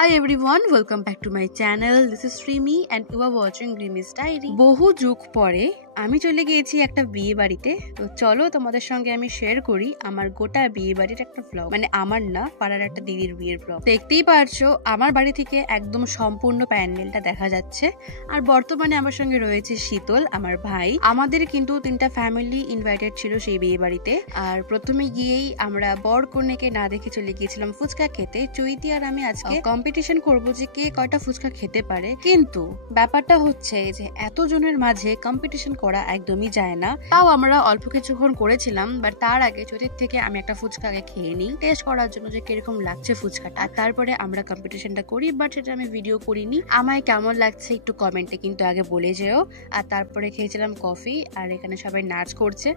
Hi everyone, welcome back to my channel. This is Srimi and you are watching Grimmy's Diary. বহু যুগ পরে আমি চলে গিয়েছি একটা বিয়ে বাড়িতে। তো চলো তোমাদের সঙ্গে আমি শেয়ার করি আমার গোটা বিয়ে বাড়ির একটা ব্লগ, মানে আমার না, পাড়ার একটা দিদির বিয়ের ব্লগ। দেখতেই পারছো আমার বাড়ি থেকে একদম সম্পূর্ণ প্যান্ডেলটা দেখা যাচ্ছে। আর বর্তমানে আমার সঙ্গে রয়েছে শীতল, আমার ভাই। আমাদের কিন্তু 3টা ফ্যামিলি ইনভাইটেড ছিল সেই বিয়ে বাড়িতে। আর প্রথমে গিয়েই আমরা বর কনেকে না দেখে চলে গিয়েছিলাম ফুচকা খেতে। চৈতি আর আমি আজকে কম্পিটিশন করব যে কে কয়টা ফুচকা খেতে পারে, কিন্তু ব্যাপারটা হচ্ছে যে এত জনের মাঝে কম্পিটিশন করা একদমই যায় না। তাও আমরা অল্প কিছুক্ষণ করেছিলাম, বাট তার আগে চৈতির থেকে আমি একটা ফুচকা আগে খেয়ে নিই টেস্ট করার জন্য যে কিরকম লাগছে ফুচকাটা। আর তারপরে আমরা কম্পিটিশনটা করি, বাট সেটা আমি ভিডিও করিনি। আমায় কেমন লাগছে একটু কমেন্টে কিন্তু আগে বলে যেও। আর তারপরে খেয়েছিলাম কফি, আর এখানে সবাই নাচ করছে।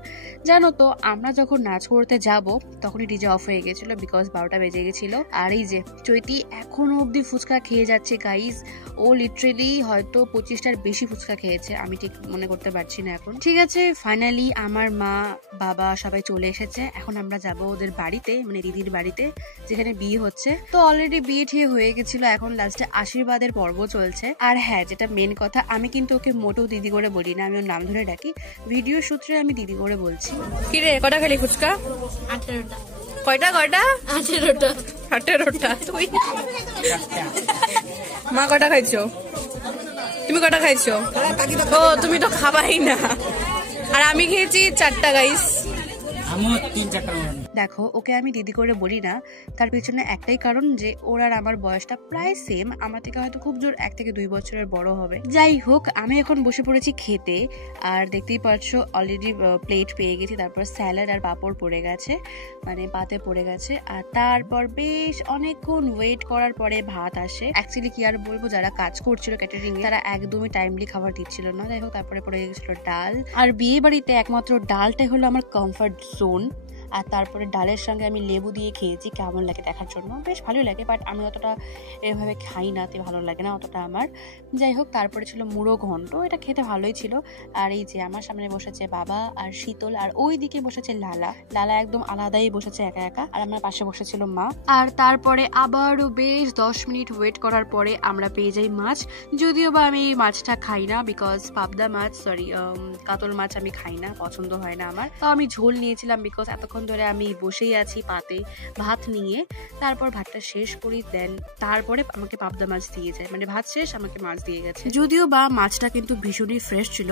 জানো তো আমরা যখন নাচ করতে যাব তখনই ডিজে অফ হয়ে গেছিল, বিকজ 12টা বেজে গেছিল। আর এই যে চৈতি এখনো অব্দি ফুচকা খেয়ে যাচ্ছে গাইজ। ও লিটারেলি হয়তো 25টার বেশি ফুচকা খেয়েছে, আমি ঠিক মনে করতে পারছি না এখন। ঠিক আছে, ফাইনালি আমার মা বাবা সবাই চলে এসেছে। এখন আমরা যাব ওদের বাড়িতে, মানে দিদির বাড়িতে যেখানে বিয়ে হচ্ছে। তো অলরেডি বিয়ে ঠিয়ে হয়ে গেছিল, এখন লাস্টে আশীর্বাদের পর্ব চলছে। আর হ্যাঁ, যেটা মেন কথা, আমি কিন্তু ওকে মোটেও দিদি করে বলি না, আমি ওর নাম ধরে ডাকি। ভিডিও সূত্রে আমি দিদি করে বলছি। কি রে, কটা খালি ফুচকা? 18টা। কয়টা কয়টা? 18টা। 18টা। তুই মা কটা খাইছো? তুমি কটা খাইছো? ও তুমি তো খাবাই না। আর আমি খেয়েছি 4টা গাইস। দেখো, ওকে আমি দিদি করে বলি না, তার পিছনে একটাই কারণ যে ওর আর আমার বয়সটা প্রায় সেম। আমার থেকে হয়তো খুব জোর 1 থেকে 2 বছরের বড় হবে। যাই হোক, আমি এখন বসে পড়েছি খেতে। আর দেখতেই পাচ্ছো অলরেডি প্লেট পেয়ে গেছি, তারপর স্যালাড আর পাঁপড় পড়ে গেছে, মানে পাতে পড়ে গেছে। আর তারপর বেশ অনেকক্ষণ ওয়েট করার পরে ভাত আসে। অ্যাকচুয়ালি কি আর বলবো, যারা কাজ করছিল ক্যাটারিং এ তারা একদমই টাইমলি খাবার দিচ্ছিল না। যাই হোক, তারপরে পড়ে গেছিল ডাল। আর বিয়ে বাড়িতে একমাত্র ডালটাই হলো আমার কমফর্ট জোন। আর তারপরে ডালের সঙ্গে আমি লেবু দিয়ে খেয়েছি, কেমন লাগে দেখার জন্য। বেশ ভালোই লাগে, বাট আমি অতটা এভাবে খাই না, তো ভালো লাগে না অতটা আমার। যাই হোক, তারপরে ছিল মুড়ো ঘন্ট, এটা খেতে ভালোই ছিল। আর এই যে আমার সামনে বসেছে বাবা আর শীতল, আর ওই দিকে বসেছে লালা। লালা একদম আলাদাই বসেছে একা একা, আর আমার পাশে বসেছিল মা। আর তারপরে আবারও বেশ 10 মিনিট ওয়েট করার পরে আমরা পেয়ে যাই মাছ। যদিও বা আমি মাছটা খাই না, বিকজ পাবদা মাছ, কাতল মাছ আমি খাই না, পছন্দ হয় না আমার। তো আমি ঝোল নিয়েছিলাম, বিকজ এতক্ষণ ধরে আমি বসেই আছি পাতে ভাত নিয়ে। তারপর ভাতটা শেষ করি, দেন তারপরে আমাকে পাবদা মাছ দিয়ে যায়, মানে ভাত শেষ আমাকে মাছ দিয়ে গেছে। যদিও বা মাছটা কিন্তু ভীষণই ফ্রেশ ছিল।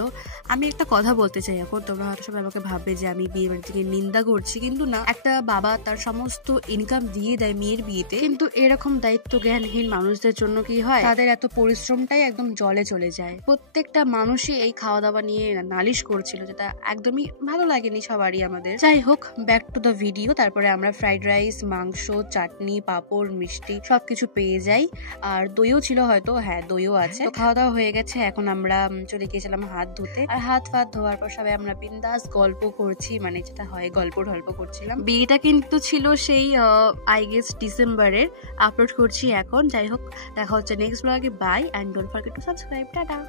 আমি একটা কথা বলতে চাই, এখন তোমরা হয়তো সবাই আমাকে ভাববে যে আমি বিয়ে বাড়ি থেকে নিন্দা করছি, কিন্তু না। একটা বাবা তার সমস্ত ইনকাম দিয়ে দেয় মেয়ের বিয়েতে, কিন্তু এরকম দায়িত্ব জ্ঞানহীন মানুষদের জন্য কি হয়, তাদের এত পরিশ্রমটাই একদম জলে চলে যায়। প্রত্যেকটা মানুষই এই খাওয়া দাওয়া নিয়ে নালিশ করছিল, যেটা একদমই ভালো লাগেনি সবারই আমাদের। যাই হোক, ব্যাক টু দ্য ভিডিও। তারপরে আমরা ফ্রাইড রাইস, মাংস, চাটনি, পাঁপড়, মিষ্টি সবকিছু পেয়ে যাই। আর দইও ছিল হয়তো, হ্যাঁ দইও আছে। তো খাওয়া দাওয়া হয়ে গেছে, এখন আমরা চলে গিয়েছিলাম হাত ধুতে। আর হাত ফাত ধোয়ার পর সবাই আমরা বিন্দাস গল্প করছি, মানে যেটা হয় গল্প করছিলাম। বিয়েটা কিন্তু ছিল সেই আই গেস ডিসেম্বরের। আপলোড করছি এখন। যাই হোক, দেখা হচ্ছে নেক্সট ব্লগে। Bye, and don't forget to subscribe. Tata.